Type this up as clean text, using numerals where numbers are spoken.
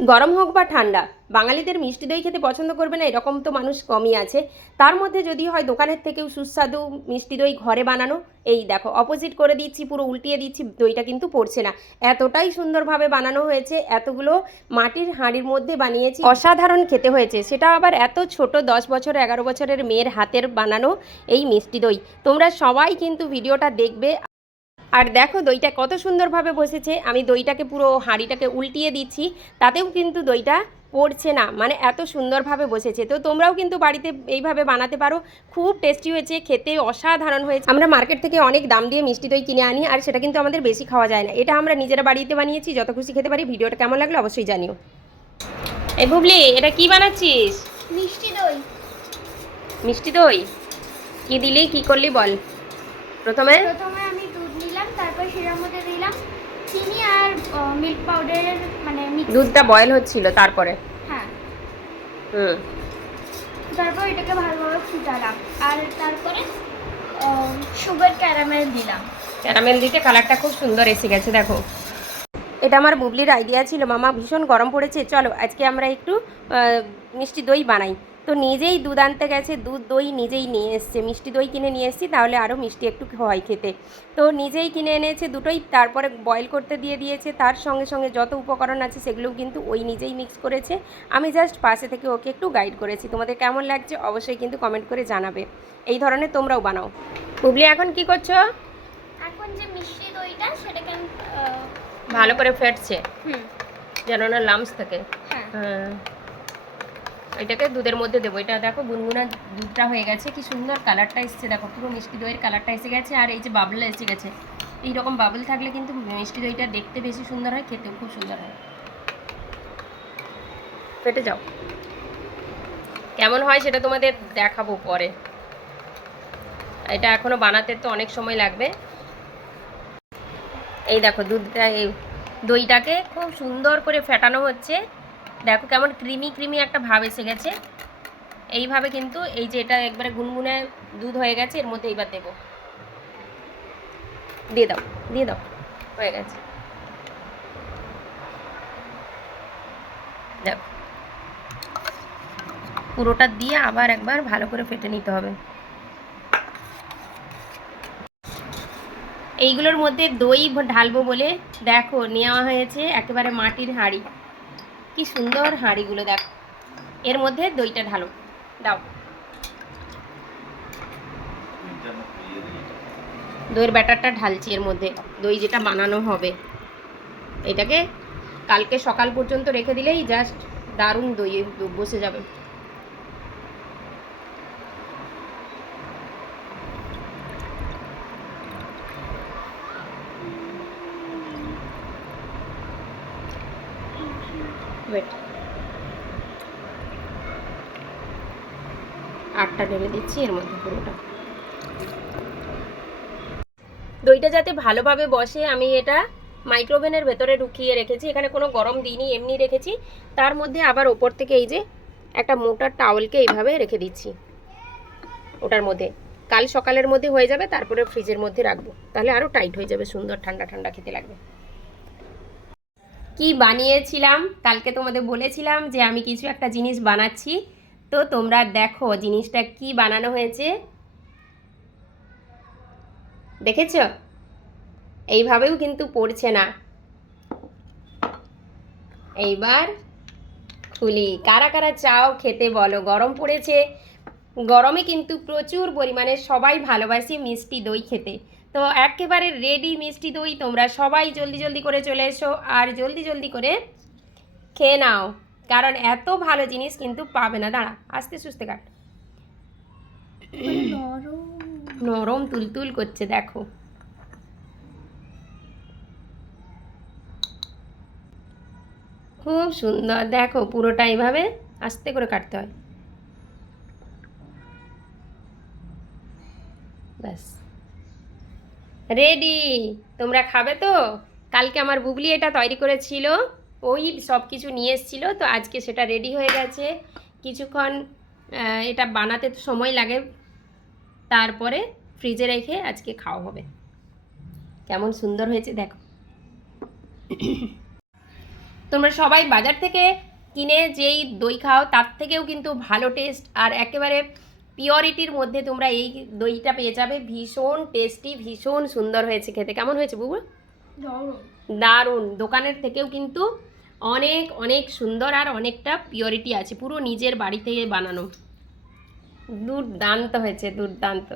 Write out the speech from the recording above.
গরম হোক বা ঠান্ডা, বাঙালিদের মিষ্টি দই খেতে পছন্দ করবে না এরকম তো মানুষ কমই আছে। তার মধ্যে যদি হয় দোকানের থেকেও সুস্বাদু মিষ্টি দই ঘরে বানানো, এই দেখো অপোজিট করে দিচ্ছি, পুরো উল্টিয়ে দিচ্ছি, দইটা কিন্তু পড়ছে না। এতটাই সুন্দরভাবে বানানো হয়েছে, এতগুলো মাটির হাঁড়ির মধ্যে বানিয়েছি, অসাধারণ খেতে হয়েছে, সেটা আবার এত ছোট 10 বছর 11 বছরের মেয়ের হাতের বানানো এই মিষ্টি দই। তোমরা সবাই কিন্তু ভিডিওটা দেখবে। আর দেখো দইটা কত সুন্দরভাবে বসেছে, আমি দইটাকে পুরো হাঁড়িটাকে উল্টিয়ে দিচ্ছি, তাতেও কিন্তু দইটা পড়ছে না, মানে এত সুন্দরভাবে বসেছে। তো তোমরাও কিন্তু বাড়িতে এইভাবে বানাতে পারো, খুব টেস্টি হয়েছে, খেতে অসাধারণ হয়েছে। আমরা মার্কেট থেকে অনেক দাম দিয়ে মিষ্টি দই কিনে আনি, আর সেটা কিন্তু আমাদের বেশি খাওয়া যায় না, এটা আমরা নিজেরা বাড়িতে বানিয়েছি, যত খুশি খেতে পারি। ভিডিওটা কেমন লাগলো অবশ্যই জানিও। এই বুবলি, এটা কি বানাচ্ছিস? মিষ্টি দই। মিষ্টি দই কি দিলি, কি করলি বল। প্রথমে প্রথমে আমি দুধ নিলাম, তারপর সেটার মধ্যে দিলাম চিনি আর মিল্ক পাউডারের মানে মিক্স। দুধটা বয়েল হচ্ছিল তারপরে? হ্যাঁ। হুম। তারপর এটাকে ভালোভাবে ফুটালাম, আর তারপরে সুগার ক্যারামেল দিলাম। ক্যারামেল দিতে কালারটা খুব সুন্দর এসে গেছে দেখো। এটা আমার বুবলির আইডিয়া ছিল, মামা ভীষণ গরম পড়েছে, চলো আজকে আমরা একটু মিষ্টি দই বানাই। তো নিজেই দুধ আনতে গেছে, দুধ দই নিজেই নিয়ে এসছে, মিষ্টি দই কিনে নিয়ে এসেছি, তাহলে আরও মিষ্টি একটু হয় খেতে। তো নিজেই কিনে এনেছে দুটোই, তারপরে বয়েল করতে দিয়ে দিয়েছে, তার সঙ্গে সঙ্গে যত উপকরণ আছে সেগুলোও কিন্তু ওই নিজেই মিক্স করেছে। আমি জাস্ট পাশে থেকে ওকে একটু গাইড করেছি। তোমাদের কেমন লাগছে অবশ্যই কিন্তু কমেন্ট করে জানাবে, এই ধরনের তোমরাও বানাও। বুবলি এখন কি করছো? এখন যে মিষ্টি দইটা সেটাকে আমি ভালো করে ফেটছে হুম যেন না লামস থাকে। হ্যাঁ। হ্যাঁ, এটাকে দুধের মধ্যে দেবো। এটা দেখো গুনগুনা দুধটা হয়ে গেছে, কি সুন্দর কালারটা এসেছে দেখো, পুরো মিষ্টি দইয়ের কালারটা এসে গেছে। আর এই যে বাবল এসে গেছে, এইরকম বাবল থাকলে কিন্তু মিষ্টি দইটা দেখতে বেশি সুন্দর হয়, খেতেও খুব সুন্দর হয়। ফেটে যাও, কেমন হয় সেটা তোমাদের দেখাবো পরে। এটা এখনো বানাতে তো অনেক সময় লাগবে। এই দেখো দুধটা, এই দইটাকে খুব সুন্দর করে ফেটানো হচ্ছে, দেখো কেমন ক্রিমি ক্রিমি একটা ভাব এসে গেছে। এইভাবে কিন্তু এই যে এটা একবারে গুনগুনে দুধ হয়ে গেছে, এর মধ্যে এইবার দেবো, দিয়ে দাও, দিয়ে দাও, হয়ে গেছে। দেখো পুরোটা দিয়ে আবার একবার ভালো করে ফেটে নিতে হবে। এইগুলোর মধ্যে দই ঢালবো বলে দেখো নেওয়া হয়েছে একেবারে মাটির হাঁড়ি, কি সুন্দর হাঁড়িগুলো দেখো, এর মধ্যে দইটা ঢালো, দাও। দইয়ের ব্যাটারটা ঢালছি এর মধ্যে, দই যেটা বানানো হবে, এটাকে কালকে সকাল পর্যন্ত রেখে দিলেই জাস্ট দারুণ দই বসে যাবে। ওয়েট, আটটা ঢেলে দিচ্ছি এর মধ্যে পুরোটা। দইটা যাতে ভালোভাবে বসে আমি এটা মাইক্রোওভেনের ভেতরে ঢুকিয়ে রেখেছি, এখানে কোনো গরম দিইনি, এমনি রেখেছি। তার মধ্যে আবার ওপর থেকে এই যে একটা মোটা টাওয়েলকে এইভাবে রেখে দিচ্ছি ওটার মধ্যে। কাল সকালের মধ্যে হয়ে যাবে, তারপরে ফ্রিজের মধ্যে রাখবো, তাহলে আরও টাইট হয়ে যাবে, সুন্দর ঠান্ডা ঠান্ডা খেতে লাগবে। কি বানিয়েছিলাম কালকে তোমাদের বলেছিলাম যে আমি কিছু একটা জিনিস বানাচ্ছি, তো তোমরা দেখো জিনিসটা কি বানানো হয়েছে, দেখেছো? এইভাবেও কিন্তু পড়ছে না। এইবার খুলি, কারা কারা চাও খেতে বলো, গরম পড়েছে, গরমে কিন্তু প্রচুর পরিমাণে সবাই ভালোবাসি মিষ্টি দই খেতে। তো একেবারে রেডি মিষ্টি দই, তোমরা সবাই জলদি জলদি করে চলে এসো আর জলদি জলদি করে খেয়ে নাও, কারণ এত ভালো জিনিস কিন্তু পাবে না। দাঁড়া, আস্তে সুস্তে কাট, নরম তুলতুল করছে দেখো। খুব সুন্দর, দেখো পুরোটা এইভাবে আস্তে করে কাটতে হয়, ব্যাস রেডি। তোমরা খাবে তো? কালকে আমার বুবলি এটা তৈরি করেছিল, ওই সব কিছু নিয়ে এসেছিল, তো আজকে সেটা রেডি হয়ে গেছে। কিছুক্ষণ এটা বানাতে তো সময় লাগে, তারপরে ফ্রিজে রেখে আজকে খাওয়া হবে। কেমন সুন্দর হয়েছে দেখো। তোমরা সবাই বাজার থেকে কিনে যেই দই খাও তার থেকেও কিন্তু ভালো টেস্ট আর একেবারে পিওরিটির মধ্যে তোমরা এই দইটা পেয়ে যাবে। ভীষণ টেস্টি, ভীষণ সুন্দর হয়েছে খেতে। কেমন হয়েছে বুবু? দারুণ। দোকানের থেকেও কিন্তু অনেক অনেক সুন্দর আর অনেকটা পিওরিটি আছে, পুরো নিজের বাড়ি থেকে বানানো। দুর্দান্ত হয়েছে, দুর্দান্ত।